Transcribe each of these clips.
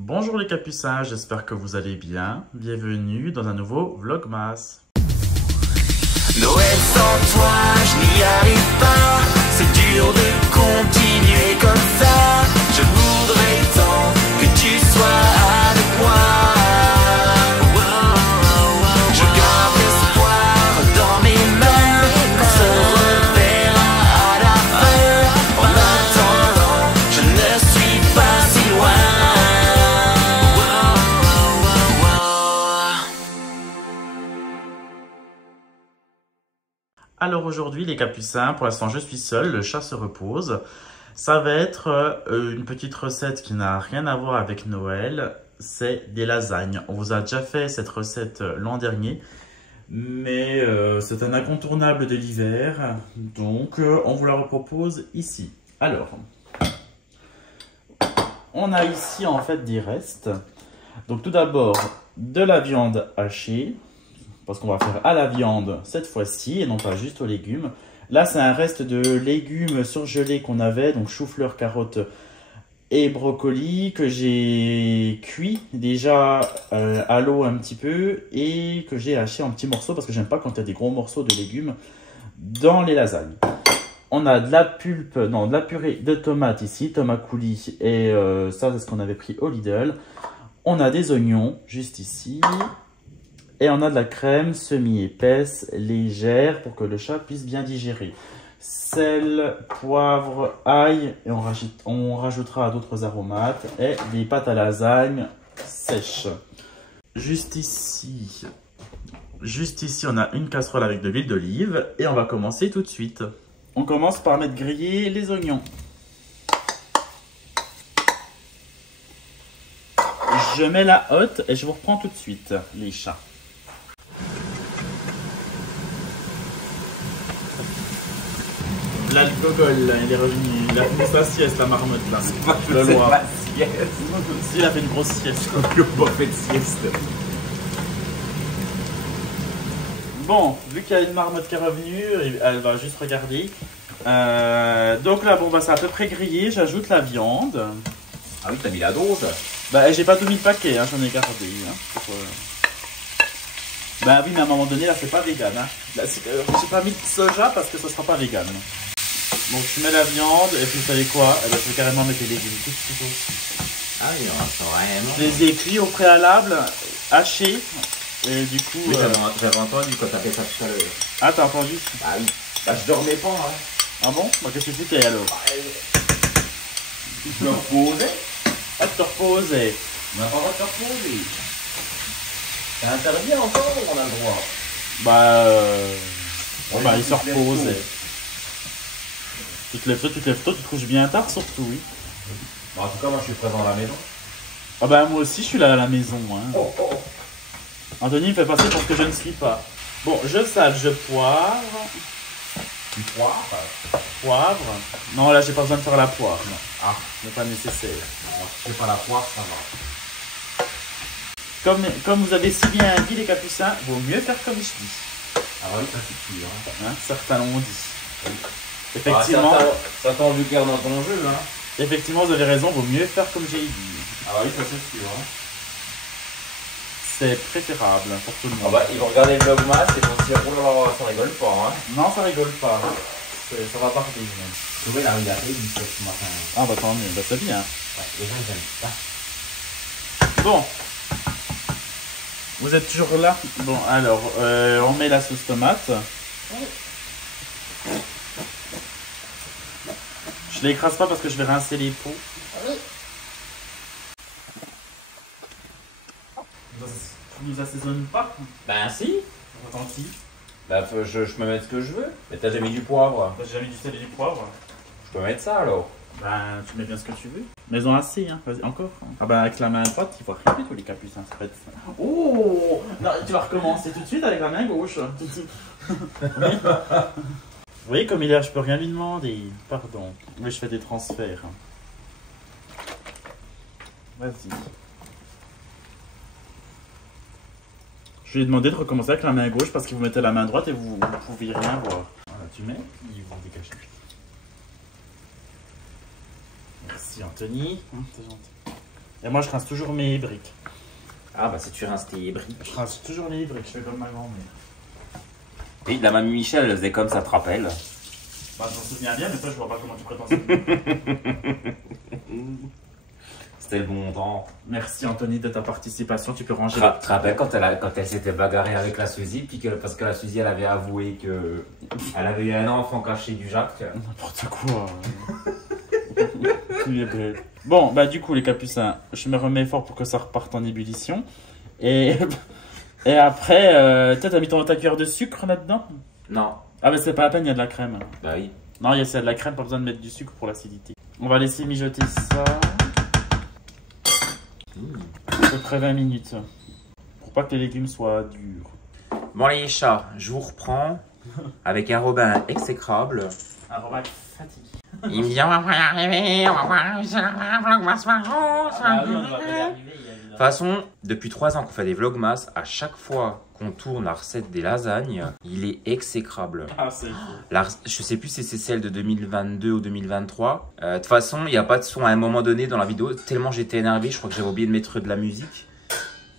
Bonjour les capucins, j'espère que vous allez bien. Bienvenue dans un nouveau Vlogmas. Noël sans toi, je n'y arrive pas. C'est dur de continuer comme ça. Je voudrais tant que tu sois avec moi. Je garde l'espoir dans mes mains. On se reverra à la fin. En attendant, je ne suis pas si loin. Alors aujourd'hui les capucins, pour l'instant je suis seul, le chat se repose. Ça va être une petite recette qui n'a rien à voir avec Noël, c'est des lasagnes. On vous a déjà fait cette recette l'an dernier, mais c'est un incontournable de l'hiver, donc on vous la repropose ici. Alors, on a ici en fait des restes. Donc tout d'abord de la viande hachée, parce qu'on va faire à la viande cette fois-ci et non pas juste aux légumes. Là, c'est un reste de légumes surgelés qu'on avait, donc chou-fleur, carottes et brocolis, que j'ai cuit déjà à l'eau un petit peu et que j'ai haché en petits morceaux parce que j'aime pas quand il y a des gros morceaux de légumes dans les lasagnes. On a de la pulpe, non, de la purée de tomates ici, tomates coulis, et ça, c'est ce qu'on avait pris au Lidl. On a des oignons juste ici. Et on a de la crème semi-épaisse, légère, pour que le chat puisse bien digérer. Sel, poivre, ail, et on rajoutera d'autres aromates. Et des pâtes à lasagne sèches. Juste ici, on a une casserole avec de l'huile d'olive. Et on va commencer tout de suite. On commence par mettre griller les oignons. Je mets la hotte et je vous reprends tout de suite, les chats. Là, le gogol, il est revenu. Il a fait sa sieste, la marmotte, là. C'est pas Le Loir. ma sieste. Si, il a fait une grosse sieste. Je n'ai pas fait de sieste. Bon, vu qu'il y a une marmotte qui est revenue, elle va juste regarder. Donc là, bon, bah, c'est à peu près grillé. J'ajoute la viande. Ah oui, t'as mis la dose. Bah, j'ai pas tout mis le paquet, hein, j'en ai gardé. Hein, pour, Bah oui, mais à un moment donné, là, c'est pas vegan. Hein. J'ai pas mis de soja parce que ça sera pas vegan. Donc je mets la viande et puis vous savez quoi, je vais carrément mettre les légumes tout de suite aussi. Ah oui, ça vraiment. Je les ai cuits au préalable, hachés, et du coup... Oui, j'avais entendu quand t'as fait ça tout à l'heure. Ah, t'as entendu? Ah oui. Bah je dormais pas, hein. Ah bon? Bah qu'est-ce que tu fais alors? Je me reposais. Ah, tu te reposais. On n'a pas le droit de se reposer. C'est interdit encore, on a le droit. Bah, bon, bah il se reposait. Tu te lèves tôt, tu te couches bien tard surtout, oui. Bon, en tout cas, moi je suis présent à la maison. Ah bah moi aussi je suis là à la maison. Hein. Oh, oh. Anthony me fait passer pour que je ne suis pas. Bon, je sale, je poivre. Du poivre. Poivre. Non, là j'ai pas besoin de faire la poivre. Non. Ah, Ce n'est pas nécessaire. bon, si c'est pas la poivre, ça va. Comme vous avez si bien dit les capucins, vaut mieux faire comme je dis. Ah bah oui, ça c'est sûr. Hein, certains l'ont dit. Oui. Effectivement, Ah, ça tend du cœur dans ton jeu, hein. effectivement, vous avez raison, vaut mieux faire comme j'ai dit. Ah bah oui, ça c'est sûr, hein. C'est préférable pour tout le Ah monde. bah, ils vont regarder le Vlogmas et vont se dire, oh là là, ça rigole pas, hein. Non, ça rigole pas. Ça va partir. Tu vois, il a regardé, il dit ce matin. Ah bah tant mieux, bah c'est bien. Ouais, les gens j'aime ça. Bon. Vous êtes toujours là? Bon, alors, on met la sauce tomate. Je l'écrase pas parce que je vais rincer les pots. Tu nous assaisonnes pas? Ben si. Gentil. Bah je me mets ce que je veux. Mais t'as déjà mis du poivre. J'ai jamais du sel et du poivre. Je peux mettre ça alors. Ben, tu mets bien ce que tu veux. Mais ils ont assez, hein. Vas-y, encore. Ah ben, avec la main droite, il faut rien tous les capucins. Ça va être... Oh non, tu vas recommencer tout de suite avec la main gauche. Vous voyez comme il est, je peux rien lui demander. Pardon. Mais je fais des transferts. Vas-y. Je lui ai demandé de recommencer avec la main gauche parce que vous mettez la main droite et vous ne pouviez rien voir. Voilà, tu mets, ils vont dégager. Merci Anthony, c'est gentil. Et moi, je rince toujours mes briques. Ah bah si tu rinces tes briques. Je rince toujours mes briques, je fais comme ma grand-mère. Oui, la mamie Michel, elle faisait comme ça, te rappelle. Bah, je m'en souviens bien, mais toi, je vois pas comment tu prétends ça. C'était le bon temps. Merci Anthony de ta participation, tu peux ranger Tu te rappelles quand elle s'était bagarrée avec la Suzy, puis parce que la Suzy, elle avait avoué que elle avait eu un enfant caché du Jacques. N'importe quoi. Tu es bête. Bon, bah du coup, les capucins, je me remets fort pour que ça reparte en ébullition. Et après, toi, t'as mis ta cuillère de sucre là-dedans? Non. Ah, mais c'est pas la peine, il y a de la crème. Bah oui. Non, il y a de la crème, pas besoin de mettre du sucre pour l'acidité. On va laisser mijoter ça. À peu près 20 minutes. Pour pas que les légumes soient durs. Bon les chats, je vous reprends avec un Robin exécrable. Un Robin fatigué. Il me dit on va pas y arriver, on va voir, Ah oui, on va pas y arriver. De toute façon, depuis 3 ans qu'on fait des vlogmas, à chaque fois qu'on tourne la recette des lasagnes, il est exécrable. Ah, c'est Je sais plus si c'est celle de 2022 ou 2023. De toute façon, il n'y a pas de son à un moment donné dans la vidéo, tellement j'étais énervé, je crois que j'avais oublié de mettre de la musique.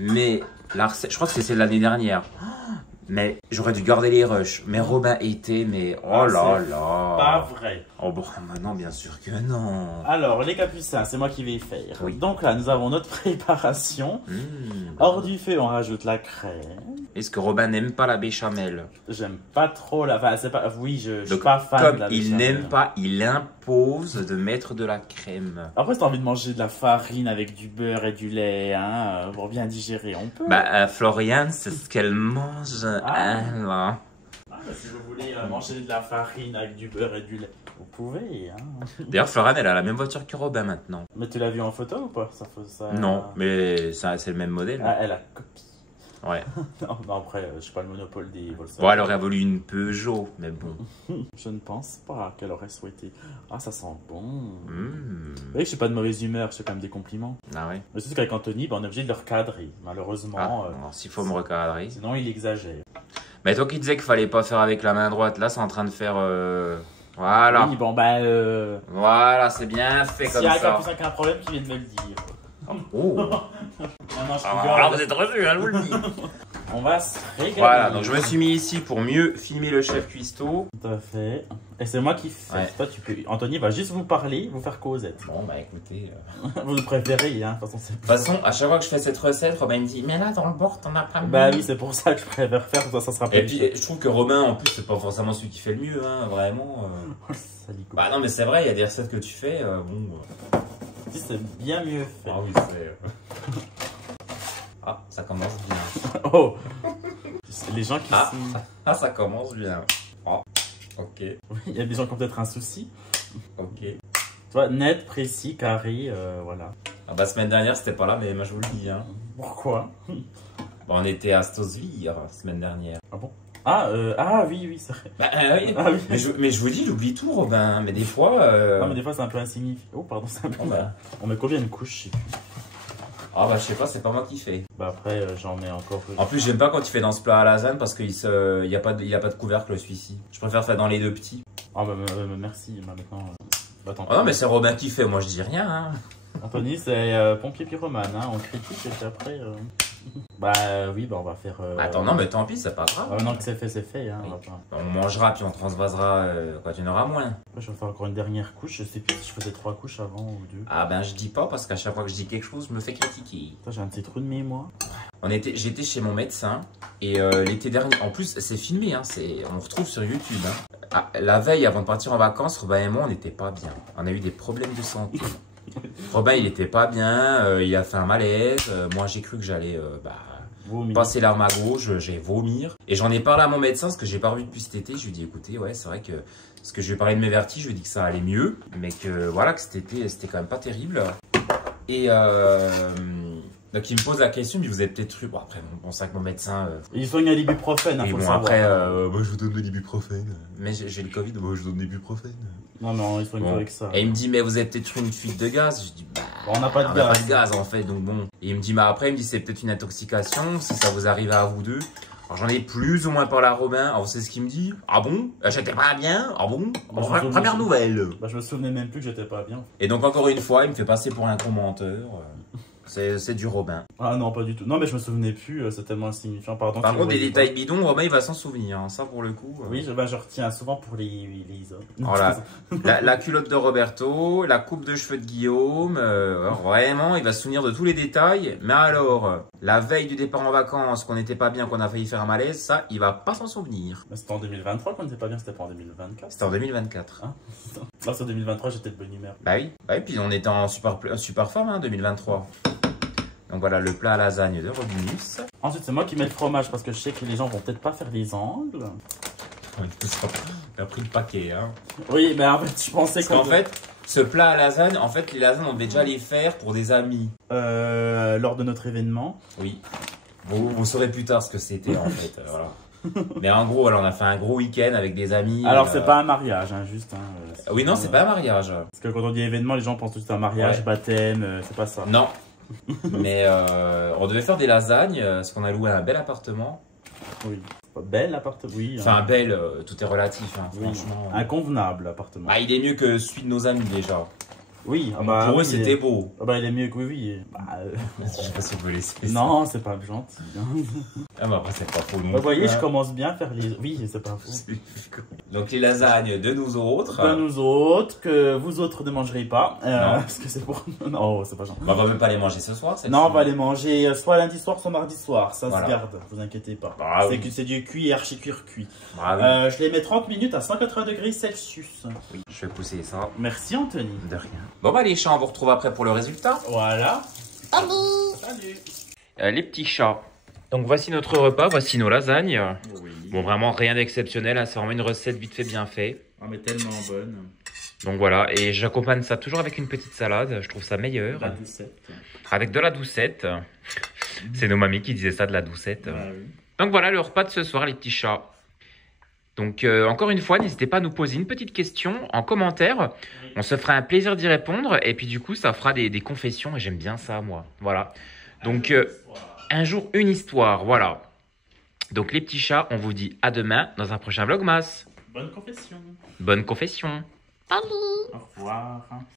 Mais la recette, je crois que c'est celle de l'année dernière. Mais j'aurais dû garder les rushs. Mais Robin était, mais oh là là. pas vrai. Oh bon, maintenant bien sûr que non. Alors, les capucins, c'est moi qui vais faire. Oui. Donc là, nous avons notre préparation. Hors du feu, on rajoute la crème. Est-ce que Robin n'aime pas la béchamel? J'aime pas trop la... Enfin, c'est pas... Oui, je suis Donc, pas fan comme de la il béchamel. n'aime pas, il impose de mettre de la crème. Après, si t'as envie de manger de la farine avec du beurre et du lait, hein, pour bien digérer, on peut. Bah, Floriane, c'est ce qu'elle mange, Ah. hein, là. Ah, bah, si vous voulez manger de la farine avec du beurre et du lait, vous pouvez, hein. D'ailleurs, Floriane, elle a la même voiture que Robin maintenant. Mais tu l'as vu en photo ou pas? Ça... Non, mais c'est le même modèle. Ah, elle a copié. Ouais. Non, mais après, je suis pas le monopole des Volkswagen. Bon, elle aurait voulu une Peugeot, mais bon. Je ne pense pas qu'elle aurait souhaité. Ah, ça sent bon. Mmh. Vous voyez que je suis pas de mauvaise humeur, je fais quand même des compliments. Ah ouais. Mais c'est sûr qu'avec Anthony, on est obligé de le recadrer, malheureusement. Alors, s'il faut me recadrer. Sinon, il exagère. Mais toi qui disais qu'il fallait pas faire avec la main droite, là, c'est en train de faire... Voilà. Oui, bon, bah... Voilà, c'est bien fait S'il comme y a un ça. capucin qui a un problème, qui vient de me le dire. Oh. Non, non, je rigole. Alors, vous êtes reçus, hein, je vous le dis. On va se régaler. Voilà, donc je me suis mis ici pour mieux filmer le chef cuistot. Tout à fait. Et c'est moi qui fais. Ouais. Toi, tu peux... Anthony va juste vous parler, vous faire causette. Bon, bah écoutez... Vous le préférez, hein. De toute façon, c'est... De toute façon, à chaque fois que je fais cette recette, Robin me dit « Mais là, dans le bord, t'en as pas mis. » Bah oui, c'est pour ça que je préfère faire, ça sera plus Et puis, je trouve que Robin, en plus, c'est pas forcément celui qui fait le mieux, hein, vraiment. Ça dit quoi. Bah non, mais c'est vrai, il y a des recettes que tu fais, bon... Si, c'est bien mieux fait. Ah oui, c'est... Ah, ça commence bien. Oh. Les gens qui Ah. sont... Ah, ça commence bien. Oh, ok, Il y a des gens qui ont peut-être un souci. ok. Tu vois, net, précis, carré, voilà. Ah bah, semaine dernière, c'était pas là, mais moi, je vous le dis, hein. Pourquoi? Bon, on était à Stosvir, semaine dernière. Ah bon? Ah oui, c'est vrai. Bah oui, Ah oui. mais je vous dis, j'oublie tout, Robin. Mais des fois... Non, mais des fois, c'est un peu insignifiant. Oh, pardon, c'est un peu... Bon, bah... On met combien de couches, je sais plus. Ah bah, je sais pas, c'est pas moi qui fais. Bah après, j'en mets encore... En plus, j'aime pas quand tu fais dans ce plat à lasagne parce qu'il y a pas de couvercle celui-ci. Je préfère faire dans les deux petits. Ah bah merci, bah, maintenant... Bah, tant Ah non, pis. mais c'est Robin qui fait, moi je dis rien. Hein. Anthony, c'est pompier pyromane, hein. On critique et puis après... Bah oui, bah on va faire... Attends, non, mais tant pis, c'est pas grave. Ah, maintenant que c'est fait, hein. Oui. On va pas- On mangera puis on transvasera quand il y en aura moins. Je vais faire encore une dernière couche, je sais plus si je faisais 3 couches avant ou 2. Ah ben je dis pas parce qu'à chaque fois que je dis quelque chose, je me fais critiquer. Putain, j'ai un petit trou de mémoire. J'étais chez mon médecin et l'été dernier, en plus c'est filmé, hein, on retrouve sur YouTube. Hein. Ah, la veille avant de partir en vacances, Robin et moi on n'était pas bien. On a eu des problèmes de santé. Robin il était pas bien, il a fait un malaise. Moi j'ai cru que j'allais Vomi. passer l'arme à gauche, j'ai vomir. Et j'en ai parlé à mon médecin, ce que j'ai pas revu depuis cet été. Je lui ai dit écoutez, ouais c'est vrai que parce que je lui ai parlé de mes vertiges, je lui ai dit que ça allait mieux, mais que voilà que cet été c'était quand même pas terrible. Et donc il me pose la question, mais vous êtes peut-être cru. Bon après bon c'est que mon médecin. Il soigne à l'ibuprofène, hein, Et faut bon le savoir. après, moi je vous donne de l'ibuprofène. Mais j'ai le Covid, moi je vous donne de l'ibuprofène. Non, il soigne Bon. pas avec ça. Et il me dit mais vous avez peut-être eu une fuite de gaz. Je dis bah On n'a pas de on n'a gaz. pas de gaz en fait, donc bon. Et il me dit mais après il me dit c'est peut-être une intoxication, si ça vous arrive à vous deux. Alors j'en ai plus ou moins parlé à Robin. Alors c'est ce qu'il me dit. Ah bon? J'étais pas bien? Ah bon? Première nouvelle. Bah, je me souvenais même plus que j'étais pas bien. Et donc encore une fois, il me fait passer pour un gros menteur. C'est du Robin. Ah non, pas du tout. Non, mais je me souvenais plus, c'est tellement insignifiant. Pardon. Par tu contre, des voyais détails bidons, Robin il va s'en souvenir. Hein. Ça pour le coup. pas. Oui, je retiens souvent pour les autres. Voilà. La culotte de Roberto, la coupe de cheveux de Guillaume. Vraiment, il va se souvenir de tous les détails. Mais alors, la veille du départ en vacances, qu'on n'était pas bien, qu'on a failli faire un malaise, ça, il va pas s'en souvenir. Mais c'était en 2023 qu'on n'était pas bien, c'était pas en 2024. C'était en 2024. Hein? Là, c'est en 2023, j'étais de bonne humeur. Bah oui, puis on était en super forme, hein, 2023. Donc voilà, le plat à lasagne de Robinus. Ensuite, c'est moi qui mets le fromage parce que je sais que les gens vont peut-être pas faire les angles. Il a pris le paquet, hein. Oui, mais en fait, je pensais Parce qu'en fait, ce plat à lasagne, en fait, les lasagnes, on devait déjà les faire pour des amis. lors de notre événement. Oui. Vous saurez plus tard ce que c'était, en fait. Voilà. Mais en gros, alors, on a fait un gros week-end avec des amis. Alors, c'est pas un mariage, hein, juste. Hein, oui, non, c'est pas un mariage. Parce que quand on dit événement, les gens pensent tout de suite à un mariage, Ouais. baptême, c'est pas ça. Non. Mais on devait faire des lasagnes, parce qu'on a loué un bel appartement. Oui. Pas bel appartement, oui. Enfin, bel, tout est relatif, hein, Oui. franchement. Un convenable appartement. Bah, il est mieux que celui de nos amis, déjà. Oui, ah bah, Pour eux, oui, c'était beau. Ah bah, il est mieux que oui. Bah, Je sais pas si on peut laisser ça. non, c'est pas gentil. Ah, mais après, c'est pas faux. Vous voyez, je commence bien à faire les. Oui, c'est pas faux. Donc, les lasagnes de nous autres. Pas nous autres, que vous autres ne mangerez pas. Non. Parce que c'est pour. Non, c'est pas gentil. Bah, on va même pas les manger ce soir, celle-ci. Non, on va les manger soit lundi soir, soit mardi soir. Ça Voilà. se garde, vous inquiétez pas. Bah c'est oui. que c'est du cuit et archi-cuir cuit. Ah oui. Je les mets 30 minutes à 180 degrés Celsius. Oui, je vais pousser ça. Merci Anthony. De rien. Bon, bah, les chats, on vous retrouve après pour le résultat. Voilà. Salut. Les petits chats. Donc, voici notre repas, voici nos lasagnes. Oui. Bon, vraiment rien d'exceptionnel, hein, c'est vraiment une recette vite fait, bien fait. Ah, mais tellement bonne. Donc voilà, et j'accompagne ça toujours avec une petite salade, je trouve ça meilleur. La doucette. Avec de la doucette. C'est nos mamies qui disaient ça, de la doucette. Ah, oui. Donc voilà le repas de ce soir, les petits chats. Donc encore une fois, n'hésitez pas à nous poser une petite question en commentaire. On se fera un plaisir d'y répondre. Et puis du coup, ça fera des confessions. Et j'aime bien ça, moi. Voilà. Donc un jour, une histoire. Voilà. Donc les petits chats, on vous dit à demain dans un prochain Vlogmas. Bonne confession. Bonne confession. Au revoir.